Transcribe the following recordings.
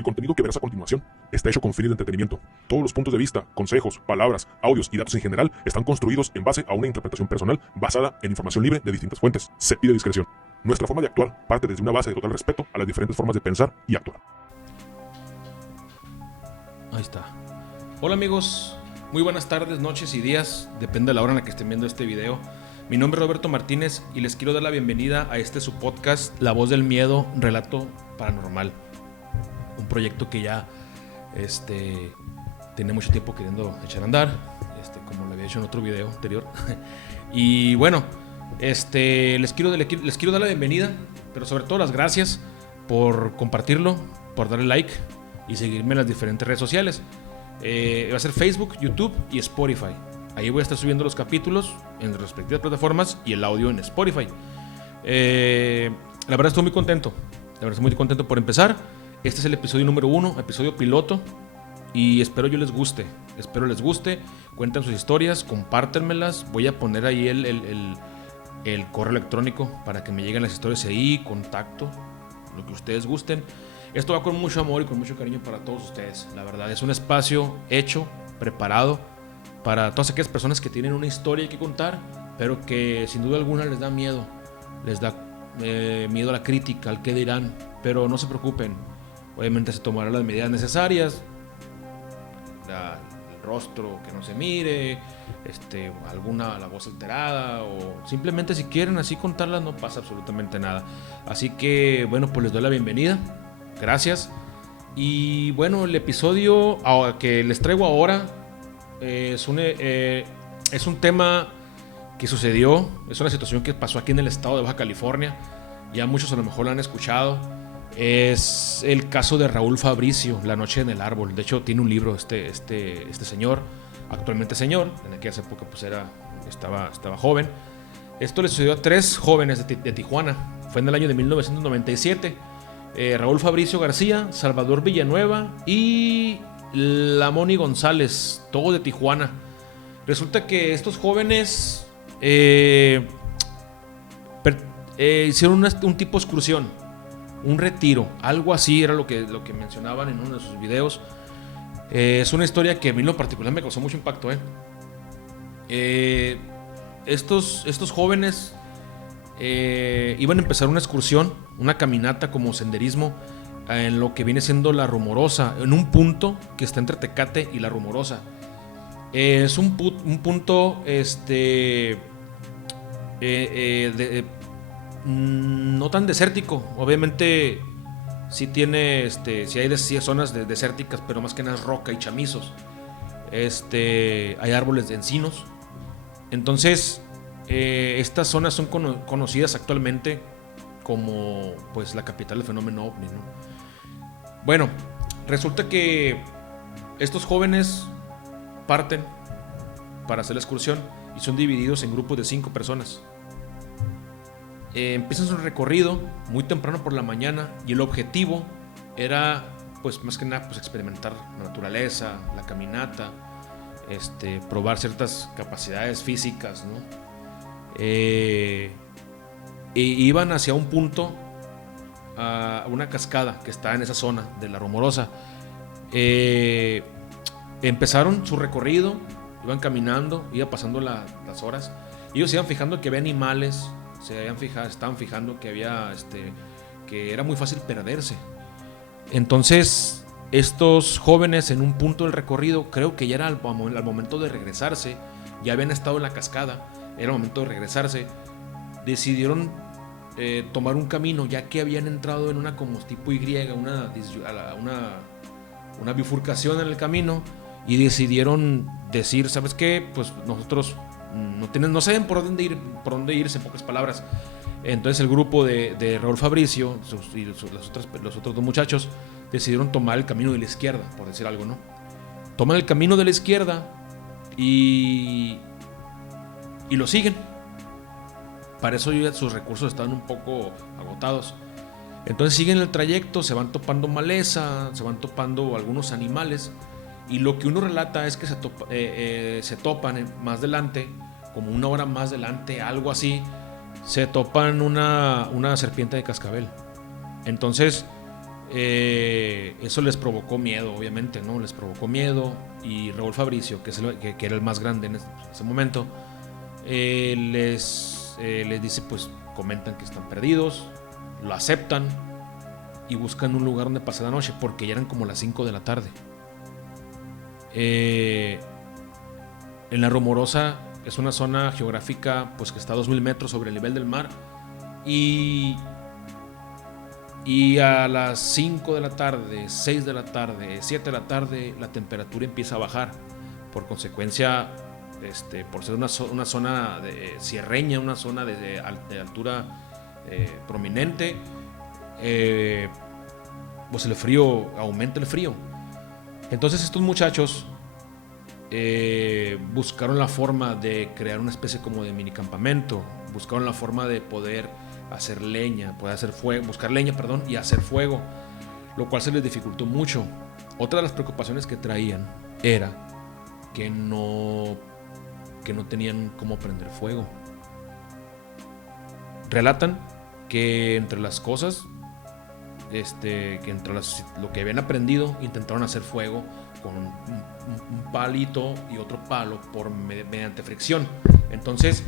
El contenido que verás a continuación está hecho con fines de entretenimiento. Todos los puntos de vista, consejos, palabras, audios y datos en general están construidos en base a una interpretación personal basada en información libre de distintas fuentes. Se pide discreción. Nuestra forma de actuar parte desde una base de total respeto a las diferentes formas de pensar y actuar. Ahí está. Hola amigos, muy buenas tardes, noches y días, depende de la hora en la que estén viendo este video. Mi nombre es Roberto Martínez y les quiero dar la bienvenida a su podcast, La Voz del Miedo, Relato Paranormal. Un proyecto que ya tenía mucho tiempo queriendo echar a andar, como lo había hecho en otro video anterior. Y bueno, les quiero dar la bienvenida, pero sobre todo las gracias por compartirlo, por darle like y seguirme en las diferentes redes sociales. Va a ser Facebook, YouTube y Spotify. Ahí voy a estar subiendo los capítulos en las respectivas plataformas y el audio en Spotify. La verdad estoy muy contento. Por empezar. Este es el episodio número 1, episodio piloto. Y espero les guste. Cuenten sus historias, compártenmelas. Voy a poner ahí el correo electrónico para que me lleguen las historias ahí, contacto, lo que ustedes gusten. Esto va con mucho amor y con mucho cariño para todos ustedes. La verdad es un espacio hecho, preparado para todas aquellas personas que tienen una historia que contar, pero que sin duda alguna les da miedo. Les da miedo a la crítica, al qué dirán. Pero no se preocupen. Obviamente se tomarán las medidas necesarias. El rostro que no se mire, la voz alterada, o simplemente si quieren así contarlas, no pasa absolutamente nada. Así que bueno, pues les doy la bienvenida. Gracias. Y bueno, el episodio que les traigo ahora es un tema que sucedió. Es una situación que pasó aquí en el estado de Baja California. Ya muchos a lo mejor lo han escuchado. Es el caso de Raúl Fabricio, La Noche en el Árbol. De hecho tiene un libro este señor, actualmente señor. En aquella época pues estaba joven. Esto le sucedió a 3 jóvenes de Tijuana. Fue en el año de 1997. Raúl Fabricio García, Salvador Villanueva y Lamoni González, todos de Tijuana. Resulta que estos jóvenes hicieron un tipo de excursión, un retiro, algo así era lo que mencionaban en uno de sus videos. Es una historia que a mí en lo particular me causó mucho impacto. Estos jóvenes iban a empezar una excursión, una caminata como senderismo en lo que viene siendo La Rumorosa, en un punto que está entre Tecate y La Rumorosa. Es un punto no tan desértico. Obviamente sí tiene sí hay zonas desérticas, pero más que nada es roca y chamizos. Hay árboles de encinos. Entonces estas zonas son conocidas actualmente como pues la capital del fenómeno OVNI, ¿no? Bueno, resulta que estos jóvenes parten para hacer la excursión y son divididos en grupos de 5 personas. Empiezan su recorrido muy temprano por la mañana y el objetivo era pues más que nada pues experimentar la naturaleza, la caminata, probar ciertas capacidades físicas, ¿no? Iban hacia un punto, a una cascada que está en esa zona de La Rumorosa. Empezaron su recorrido, iban caminando, iba pasando las horas. Ellos se iban fijando que había animales, estaban fijando que había que era muy fácil perderse. Entonces estos jóvenes en un punto del recorrido, creo que ya era al momento de regresarse, ya habían estado en la cascada, era el momento de regresarse, decidieron tomar un camino, ya que habían entrado en una como tipo Y, una bifurcación en el camino, y decidieron decir, ¿sabes qué? Pues nosotros no saben por dónde irse, en pocas palabras. Entonces el grupo de Raúl Fabricio y los otros 2 muchachos decidieron tomar el camino de la izquierda, por decir algo, ¿no? Toman el camino de la izquierda y lo siguen. Para eso ya sus recursos estaban un poco agotados. Entonces siguen el trayecto, se van topando maleza, se van topando algunos animales. Y lo que uno relata es que se topan más adelante, como 1 hora más adelante, algo así, se topan una serpiente de cascabel. Entonces Eso les provocó miedo, obviamente, ¿no? Les provocó miedo. Y Raúl Fabricio, que era el más grande en ese momento, les dice, pues comentan que están perdidos, lo aceptan y buscan un lugar donde pasar la noche, porque ya eran como las 5 de la tarde. En La Rumorosa es una zona geográfica pues que está a 2000 metros sobre el nivel del mar, y a las 5 de la tarde, 6 de la tarde, 7 de la tarde, la temperatura empieza a bajar. Por consecuencia, por ser una zona sierreña, una zona de altura prominente, pues el frío, aumenta el frío. Entonces estos muchachos buscaron la forma de crear una especie como de mini campamento. Buscaron la forma de poder hacer leña, poder hacer fuego, buscar leña, perdón, y hacer fuego, lo cual se les dificultó mucho. Otra de las preocupaciones que traían era que no tenían cómo prender fuego. Relatan que entre las cosas, que entre lo que habían aprendido, intentaron hacer fuego con un palito y otro palo mediante fricción. Entonces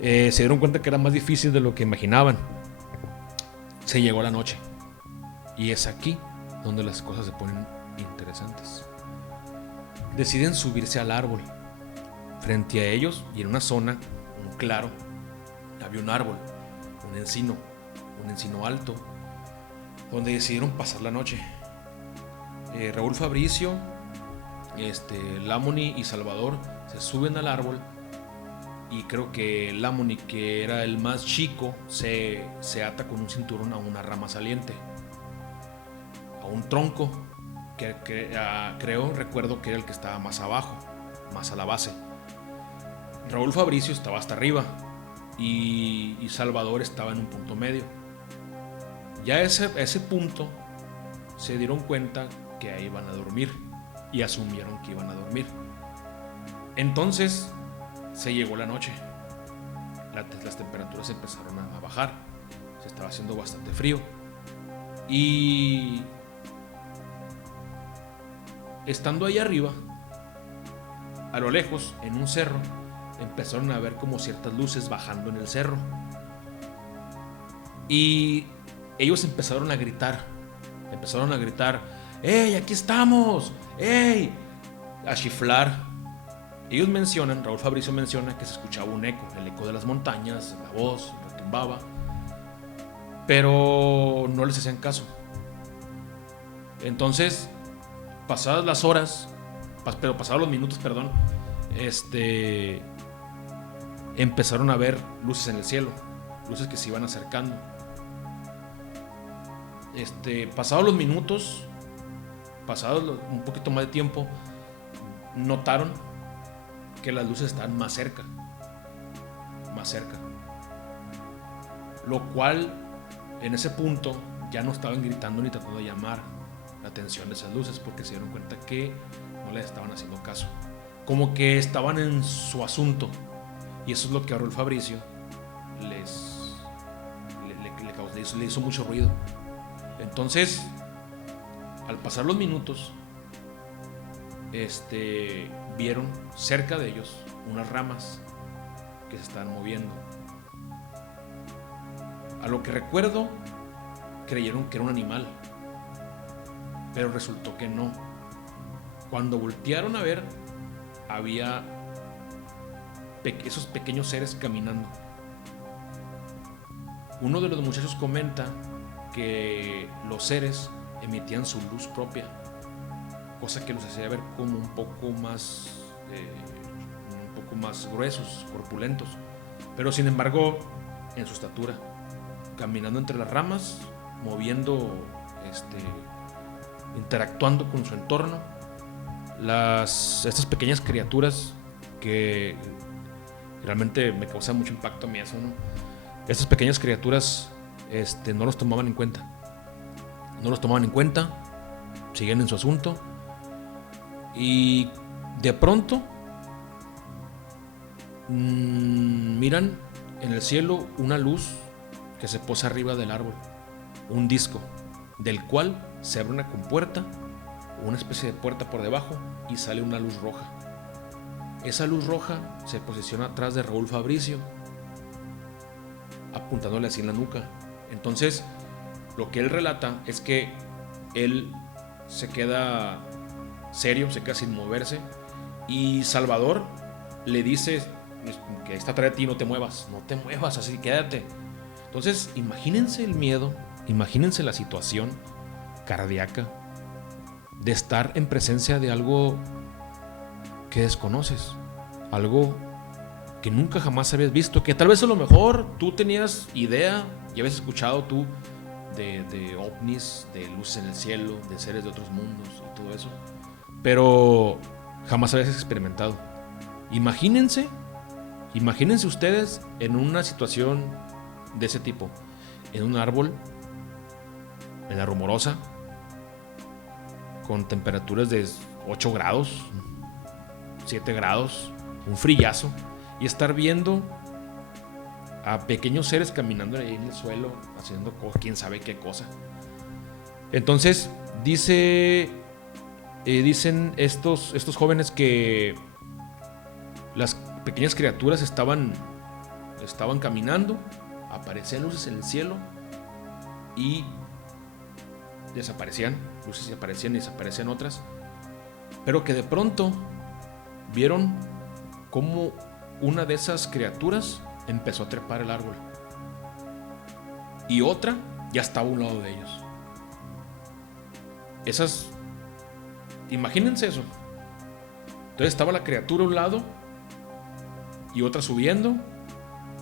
se dieron cuenta que era más difícil de lo que imaginaban. Se llegó la noche, y es aquí donde las cosas se ponen interesantes. Deciden subirse al árbol. Frente a ellos, y en una zona, un claro, había un árbol, un encino alto, donde decidieron pasar la noche. Raúl Fabricio, Lamoni y Salvador se suben al árbol, y creo que Lamoni, que era el más chico, se ata con un cinturón a una rama saliente, a un tronco que recuerdo que era el que estaba más abajo, más a la base. Raúl Fabricio estaba hasta arriba, y Salvador estaba en un punto medio. Ya a ese punto se dieron cuenta que ahí iban a dormir, y asumieron que iban a dormir. Entonces se llegó la noche. Las temperaturas empezaron a bajar. Se estaba haciendo bastante frío. Y estando ahí arriba, a lo lejos, en un cerro, empezaron a ver como ciertas luces bajando en el cerro. Y ellos empezaron a gritar. ¡Ey, aquí estamos! ¡Ey! A chiflar. Ellos mencionan, Raúl Fabricio menciona que se escuchaba un eco, el eco de las montañas, la voz retumbaba, pero no les hacían caso. Entonces, pasadas las horas, pasados los minutos, perdón, empezaron a ver luces en el cielo, luces que se iban acercando. Pasados los minutos, un poquito más de tiempo, notaron que las luces estaban más cerca, lo cual en ese punto ya no estaban gritando ni tratando de llamar la atención de esas luces, porque se dieron cuenta que no les estaban haciendo caso, como que estaban en su asunto. Y eso es lo que a Raúl Fabricio le hizo mucho ruido. Entonces, al pasar los minutos, vieron cerca de ellos unas ramas que se estaban moviendo. A lo que recuerdo, creyeron que era un animal, pero resultó que no. Cuando voltearon a ver, había esos pequeños seres caminando. Uno de los muchachos comenta que los seres emitían su luz propia, cosa que los hacía ver como un poco más gruesos, corpulentos, pero sin embargo en su estatura, caminando entre las ramas, moviendo, interactuando con su entorno. Estas pequeñas criaturas que realmente me causa mucho impacto a mí eso, ¿no? Estas pequeñas criaturas no los tomaban en cuenta. Siguen en su asunto. Y de pronto miran en el cielo una luz que se posa arriba del árbol. Un disco del cual se abre una compuerta, una especie de puerta por debajo, y sale una luz roja. Esa luz roja se posiciona atrás de Raúl Fabricio, apuntándole así en la nuca. Entonces, lo que él relata es que él se queda serio, se queda sin moverse, y Salvador le dice que está atrás de ti, no te muevas, así quédate. Entonces, imagínense el miedo, imagínense la situación cardíaca de estar en presencia de algo que desconoces, algo que nunca jamás habías visto, que tal vez a lo mejor tú tenías idea y habías escuchado tú de ovnis, de luces en el cielo, de seres de otros mundos y todo eso, pero jamás habías experimentado. Imagínense ustedes en una situación de ese tipo, en un árbol, en la Rumorosa, con temperaturas de 8 grados, 7 grados, un frillazo, y estar viendo a pequeños seres caminando ahí en el suelo, haciendo quién sabe qué cosa. Entonces dicen estos jóvenes que las pequeñas criaturas estaban caminando, aparecían luces en el cielo y desaparecían, luces aparecían y desaparecían otras, pero que de pronto vieron cómo una de esas criaturas empezó a trepar el árbol y otra ya estaba a un lado de ellos. Imagínense eso. Entonces estaba la criatura a un lado y otra subiendo,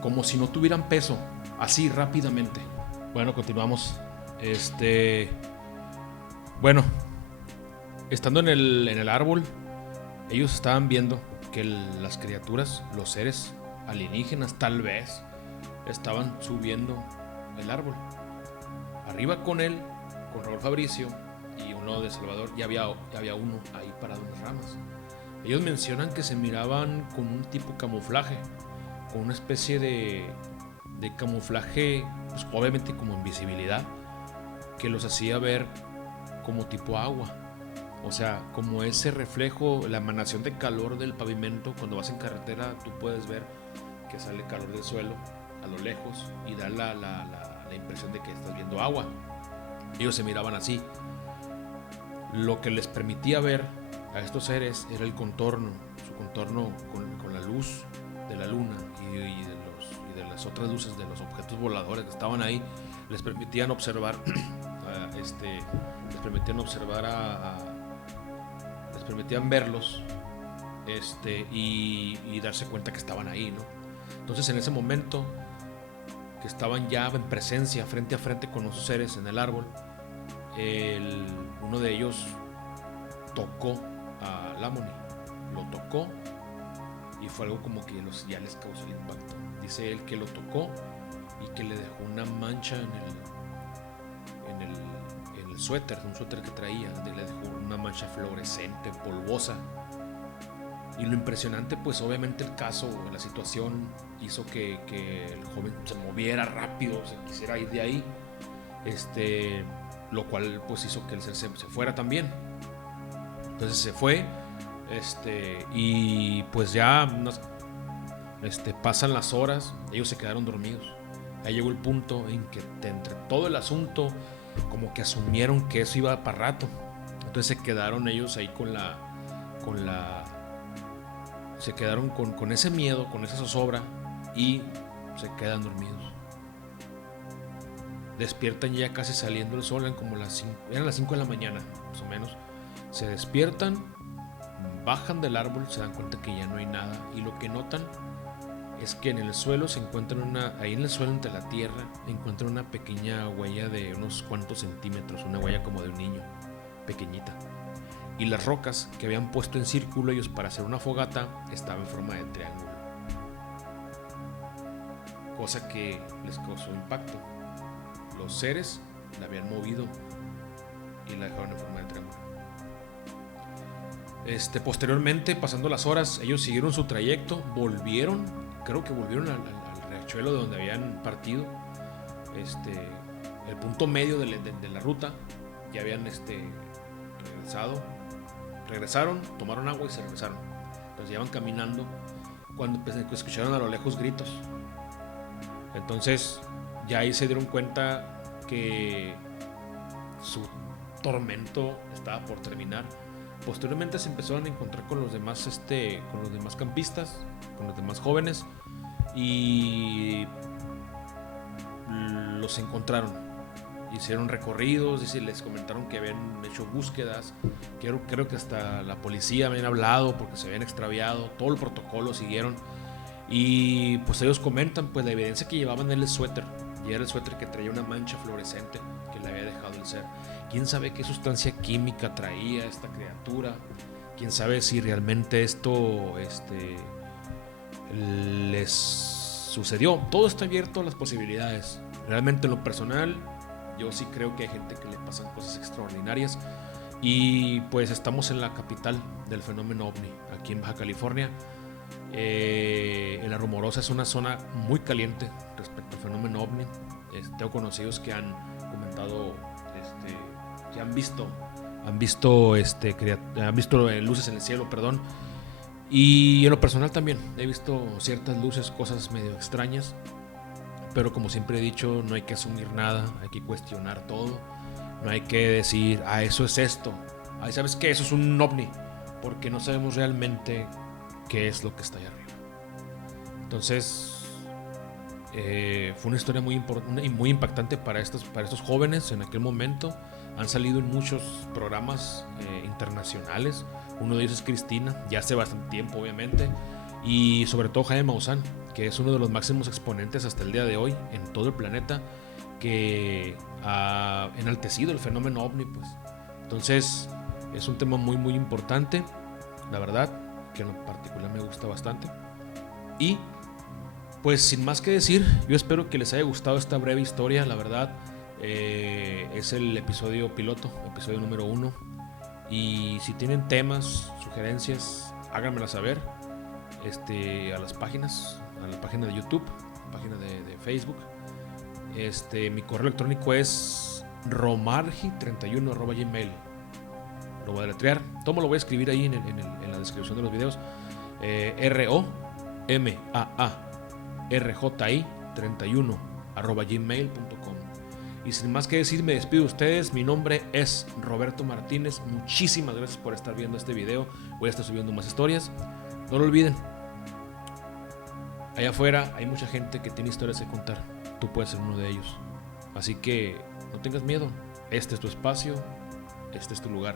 como si no tuvieran peso, así rápidamente. Bueno, continuamos. Bueno, estando en el árbol, ellos estaban viendo que las criaturas, los seres alienígenas tal vez, estaban subiendo el árbol. Arriba con él, con Raúl Fabricio y uno de Salvador, ya había uno ahí parado en las ramas. Ellos mencionan que se miraban con un tipo camuflaje, con una especie de camuflaje, pues obviamente como invisibilidad, que los hacía ver como tipo agua. O sea, como ese reflejo, la emanación de calor del pavimento. Cuando vas en carretera, tú puedes ver que sale calor del suelo a lo lejos y da la impresión de que estás viendo agua. Ellos se miraban así. Lo que les permitía ver a estos seres era el contorno, su contorno con la luz de la luna y de las otras luces de los objetos voladores que estaban ahí. Les permitían observar les permitían verlos y darse cuenta que estaban ahí, ¿no? Entonces, en ese momento que estaban ya en presencia, frente a frente con los seres en el árbol, uno de ellos tocó a Lamoni, lo tocó y fue algo como que ya les causó el impacto. Dice él que lo tocó y que le dejó una mancha en el suéter, un suéter que traía, le dejó una mancha fluorescente, polvosa. Y lo impresionante, pues obviamente el caso, la situación hizo que el joven se moviera rápido, se quisiera ir de ahí, lo cual pues hizo que el ser se fuera también. Entonces se fue, y pues ya pasan las horas, ellos se quedaron dormidos. Ahí llegó el punto en que entre todo el asunto, como que asumieron que eso iba para rato. Entonces se quedaron ellos ahí se quedaron con ese miedo, con esa zozobra, y se quedan dormidos. Despiertan ya casi saliendo el sol, eran las 5 de la mañana, más o menos. Se despiertan, bajan del árbol, se dan cuenta que ya no hay nada, y lo que notan es que en el suelo se encuentran ahí en el suelo entre la tierra, encuentran una pequeña huella de unos cuantos centímetros, una huella como de un niño, pequeñita. Y las rocas que habían puesto en círculo ellos para hacer una fogata estaban en forma de triángulo. Cosa que les causó impacto. Los seres la habían movido y la dejaron en forma de triángulo. Posteriormente, pasando las horas, ellos siguieron su trayecto, creo que volvieron al riachuelo de donde habían partido, el punto medio de la ruta. Ya habían regresaron, tomaron agua y se regresaron. Entonces ya iban caminando cuando escucharon a lo lejos gritos. Entonces ya ahí se dieron cuenta que su tormento estaba por terminar. Posteriormente se empezaron a encontrar con los demás campistas, con los demás jóvenes, y los encontraron. Hicieron recorridos y les comentaron que habían hecho búsquedas. Creo que hasta la policía habían hablado porque se habían extraviado. Todo el protocolo siguieron. Y pues ellos comentan pues la evidencia que llevaban en el suéter. Y era el suéter que traía una mancha fluorescente que le había dejado el ser. ¿Quién sabe qué sustancia química traía esta criatura? ¿Quién sabe si realmente esto les sucedió? Todo está abierto a las posibilidades. Realmente en lo personal, yo sí creo que hay gente que le pasan cosas extraordinarias. Y pues estamos en la capital del fenómeno OVNI, aquí en Baja California. En La Rumorosa es una zona muy caliente respecto al fenómeno OVNI. Tengo conocidos que han comentado que han visto luces en el cielo, perdón. Y en lo personal también he visto ciertas luces, cosas medio extrañas. Pero como siempre he dicho, no hay que asumir nada, hay que cuestionar todo. No hay que decir, eso es esto. ¿Sabes qué? Eso es un ovni. Porque no sabemos realmente qué es lo que está allá arriba. Entonces, fue una historia muy impactante para estos jóvenes en aquel momento. Han salido en muchos programas internacionales. Uno de ellos es Cristina, ya hace bastante tiempo obviamente. Y sobre todo Jaime Maussan, que es uno de los máximos exponentes hasta el día de hoy en todo el planeta, que ha enaltecido el fenómeno OVNI, pues. Entonces es un tema muy muy importante, la verdad, que en lo particular me gusta bastante. Y pues sin más que decir, yo espero que les haya gustado esta breve historia. La verdad, es el episodio piloto, episodio número 1. Y si tienen temas, sugerencias, háganmela saber a las páginas, a la página de YouTube, página de Facebook. Mi correo electrónico es romargi31@gmail. Lo voy a deletrear. Todo lo voy a escribir ahí en la descripción de los videos. ROMAARJI31@gmail.com. Y sin más que decir, me despido de ustedes. Mi nombre es Roberto Martínez. Muchísimas gracias por estar viendo este video. Voy a estar subiendo más historias. No lo olviden. Allá afuera hay mucha gente que tiene historias que contar. Tú puedes ser uno de ellos. Así que no tengas miedo. Este es tu espacio. Este es tu lugar.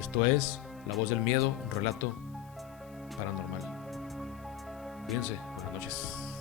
Esto es La Voz del Miedo, un relato paranormal. Cuídense. Buenas noches.